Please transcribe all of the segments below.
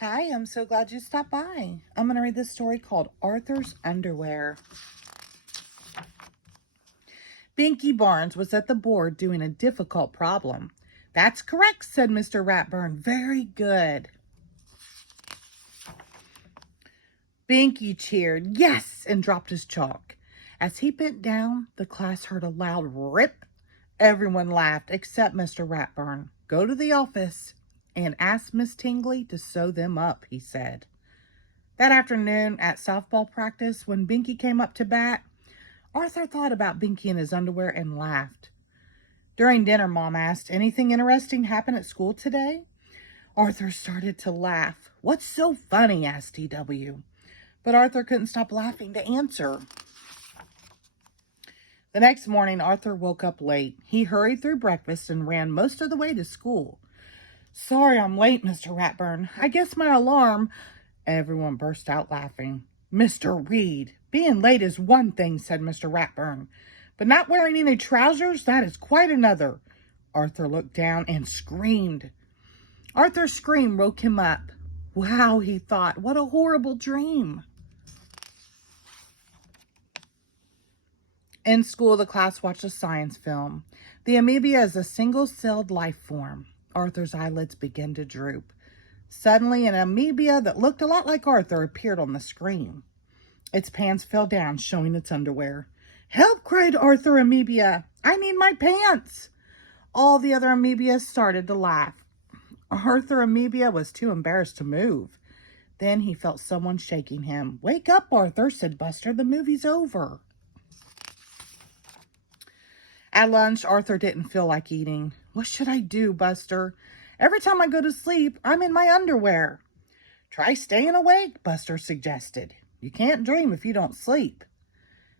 Hi, I'm so glad you stopped by. I'm going to read this story called Arthur's Underwear. Binky Barnes was at the board doing a difficult problem. That's correct, said Mr. Ratburn. Very good. Binky cheered, yes, and dropped his chalk. As he bent down, the class heard a loud rip. Everyone laughed except Mr. Ratburn. Go to the office and ask Miss Tingley to sew them up, he said. That afternoon at softball practice, when Binky came up to bat, Arthur thought about Binky in his underwear and laughed. During dinner, Mom asked, anything interesting happen at school today? Arthur started to laugh. What's so funny? Asked D.W. But Arthur couldn't stop laughing to answer. The next morning, Arthur woke up late. He hurried through breakfast and ran most of the way to school. Sorry I'm late, Mr. Ratburn. I guess my alarm... Everyone burst out laughing. Mr. Reed, being late is one thing, said Mr. Ratburn. But not wearing any trousers, that is quite another. Arthur looked down and screamed. Arthur's scream woke him up. Wow, he thought, what a horrible dream. In school, the class watched a science film. The amoeba is a single-celled life form. Arthur's eyelids began to droop. Suddenly, an amoeba that looked a lot like Arthur appeared on the screen. Its pants fell down, showing its underwear. Help, cried Arthur Amoeba. I need my pants. All the other amoebas started to laugh. Arthur Amoeba was too embarrassed to move. Then he felt someone shaking him. Wake up, Arthur, said Buster. The movie's over. At lunch, Arthur didn't feel like eating. What should I do, Buster? Every time I go to sleep, I'm in my underwear. Try staying awake, Buster suggested. You can't dream if you don't sleep.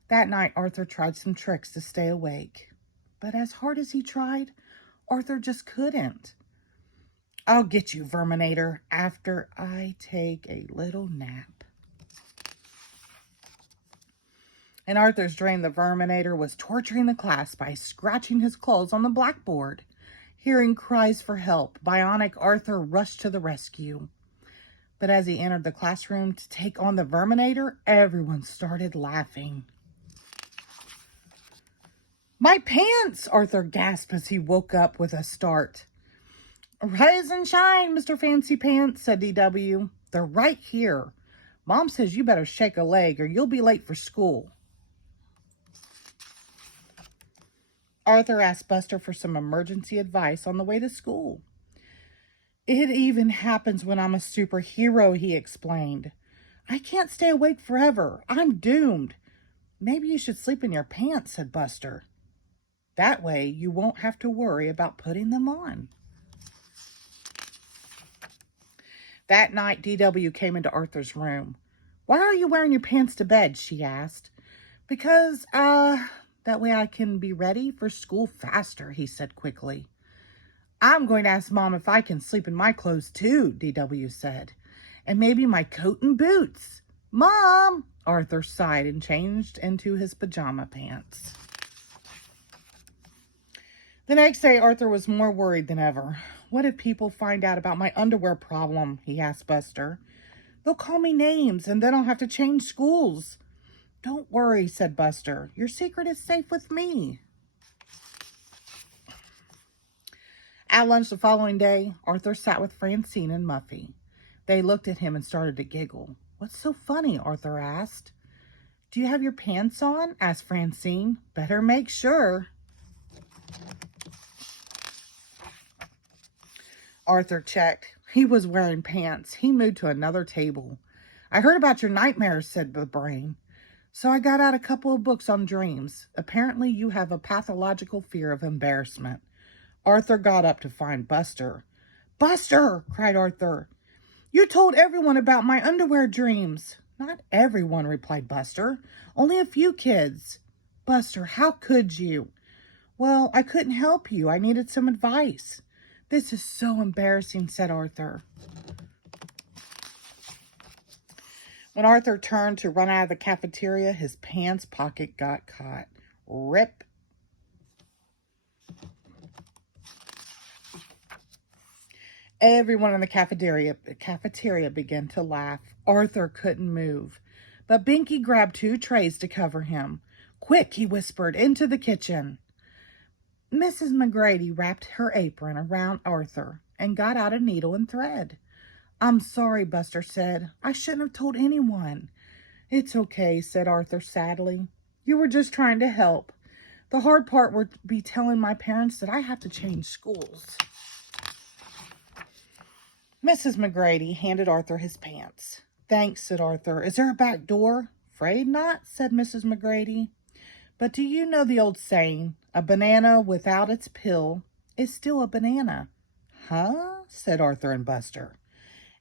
That night, Arthur tried some tricks to stay awake. But as hard as he tried, Arthur just couldn't. I'll get you, Verminator, after I take a little nap. In Arthur's dream, the Verminator was torturing the class by scratching his clothes on the blackboard. Hearing cries for help, Bionic Arthur rushed to the rescue. But as he entered the classroom to take on the Verminator, everyone started laughing. My pants! Arthur gasped as he woke up with a start. Rise and shine, Mr. Fancy Pants, said D.W. They're right here. Mom says you better shake a leg or you'll be late for school. Arthur asked Buster for some emergency advice on the way to school. It even happens when I'm a superhero, he explained. I can't stay awake forever. I'm doomed. Maybe you should sleep in your pants, said Buster. That way you won't have to worry about putting them on. That night, D.W. came into Arthur's room. Why are you wearing your pants to bed? She asked. Because, that way I can be ready for school faster, he said quickly. I'm going to ask Mom if I can sleep in my clothes too, D.W. said. And maybe my coat and boots. Mom! Arthur sighed and changed into his pajama pants. The next day, Arthur was more worried than ever. What if people find out about my underwear problem? He asked Buster. They'll call me names and then I'll have to change schools. Don't worry, said Buster. Your secret is safe with me. At lunch the following day, Arthur sat with Francine and Muffy. They looked at him and started to giggle. What's so funny? Arthur asked. Do you have your pants on? Asked Francine. Better make sure. Arthur checked. He was wearing pants. He moved to another table. I heard about your nightmares, said the brain. So I got out a couple of books on dreams. Apparently you have a pathological fear of embarrassment. Arthur got up to find Buster. Buster! Cried Arthur. You told everyone about my underwear dreams. Not everyone, replied Buster. Only a few kids. Buster, how could you? Well, I couldn't help you. I needed some advice. This is so embarrassing, said Arthur. When Arthur turned to run out of the cafeteria, his pants pocket got caught. Rip. Everyone in the cafeteria began to laugh. Arthur couldn't move, but Binky grabbed 2 trays to cover him. "Quick," he whispered, "into the kitchen." Mrs. McGrady wrapped her apron around Arthur and got out a needle and thread. "I'm sorry," Buster said. "I shouldn't have told anyone." "It's okay," said Arthur sadly. "You were just trying to help. The hard part would be telling my parents that I have to change schools." Mrs. McGrady handed Arthur his pants. "Thanks," said Arthur. "Is there a back door?" "'Fraid not," said Mrs. McGrady. "But do you know the old saying, a banana without its peel is still a banana?" "Huh?" said Arthur and Buster.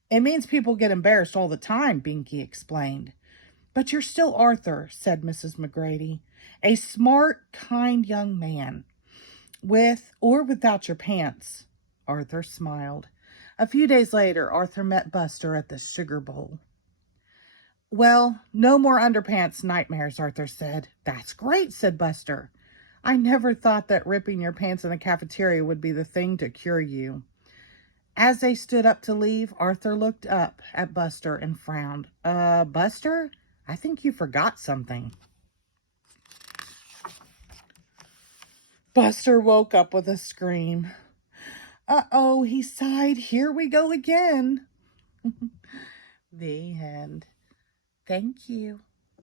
"It means people get embarrassed all the time," Binky explained. "But you're still Arthur," said Mrs. McGrady. "A smart, kind young man. With or without your pants." Arthur smiled. A few days later, Arthur met Buster at the sugar bowl. "Well, no more underpants nightmares," Arthur said. "That's great," said Buster. "I never thought that ripping your pants in the cafeteria would be the thing to cure you." As they stood up to leave, Arthur looked up at Buster and frowned. Buster, I think you forgot something." Buster woke up with a scream. "Uh-oh," he sighed. "Here we go again." The end. Thank you.